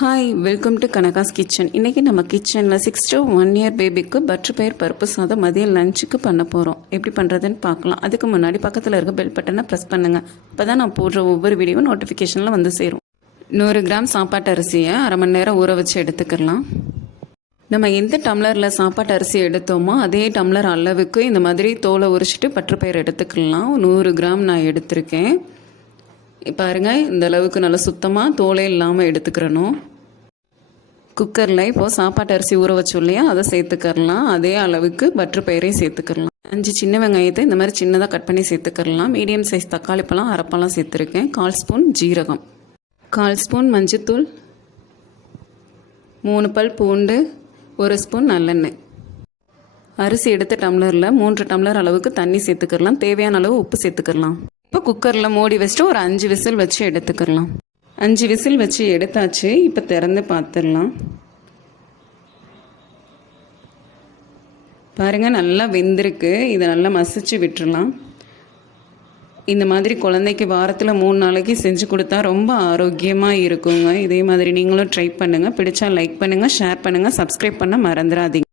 Hi welcome to Kanaka's kitchen இன்றைக்கி நம்ம கிச்சனில் சிக்ஸ் டு ஒன் இயர் பேபிக்கு பட்டர் பயிர் பருப்பு சாதம் மதியம் லஞ்சுக்கு பண்ண போகிறோம் எப்படி பண்ணுறதுன்னு பார்க்கலாம். அதுக்கு முன்னாடி பக்கத்தில் இருக்க பெல் பட்டனை ப்ரெஸ் பண்ணுங்கள் அப்போ தான் நான் போடுற ஒவ்வொரு வீடியோவும் நோட்டிஃபிகேஷனில் வந்து சேரும். நூறு கிராம் சாப்பாட்டு அரிசியை அரை மணி நேரம் ஊற வச்சு எடுத்துக்கலாம். நம்ம எந்த டம்ளரில் சாப்பாட்டு அரிசி எடுத்தோமோ அதே டம்ளர் அளவுக்கு இந்த மாதிரி தோலை உரிச்சிட்டு பட்டர் பயிர் எடுத்துக்கலாம். நூறு கிராம் நான் எடுத்திருக்கேன். பாருங்கள் இந்த அளவுக்கு நல்லா சுத்தமாக தோலே இல்லாமல் எடுத்துக்கிறணும். குக்கரில் இப்போது சாப்பாட்டு அரிசி ஊற வச்சோம் இல்லையா அதை சேர்த்துக்கரலாம் அதே அளவுக்கு பற்று பயிரையும் சேர்த்துக்கரலாம் அஞ்சு சின்ன வெங்காயத்தை இந்த மாதிரி சின்னதாக கட் பண்ணி சேர்த்துக்கரலாம் மீடியம் சைஸ் தக்காளி பழம் அரைப்பழம் சேர்த்துருக்கேன். கால் ஸ்பூன் ஜீரகம். கால் ஸ்பூன் மஞ்சத்தூள். மூணு பல் பூண்டு ஒரு ஸ்பூன் நல்லெண்ணெய். அரிசி எடுத்த டம்ளரில் மூன்று டம்ளர் அளவுக்கு தண்ணி சேர்த்துக்கலாம் தேவையான அளவு உப்பு சேர்த்துக்கலாம் இப்போ குக்கரில் மூடி வச்சுட்டு ஒரு அஞ்சு விசில் வச்சு எடுத்துக்கலாம் அஞ்சு விசில் வச்சு எடுத்தாச்சு இப்போ திறந்து பார்த்துடலாம் பாருங்கள் நல்லா வெந்திருக்கு. இதை நல்லா மசிச்சு விட்டுறலாம் இந்த மாதிரி குழந்தைக்கு வாரத்தில் மூணு நாளைக்கு செஞ்சு கொடுத்தா ரொம்ப ஆரோக்கியமாக இருக்குங்க. இதே மாதிரி நீங்களும் ட்ரை பண்ணுங்கள் பிடிச்சா லைக் பண்ணுங்கள் ஷேர் பண்ணுங்கள் சப்ஸ்கிரைப் பண்ண மறந்துடாதீங்க.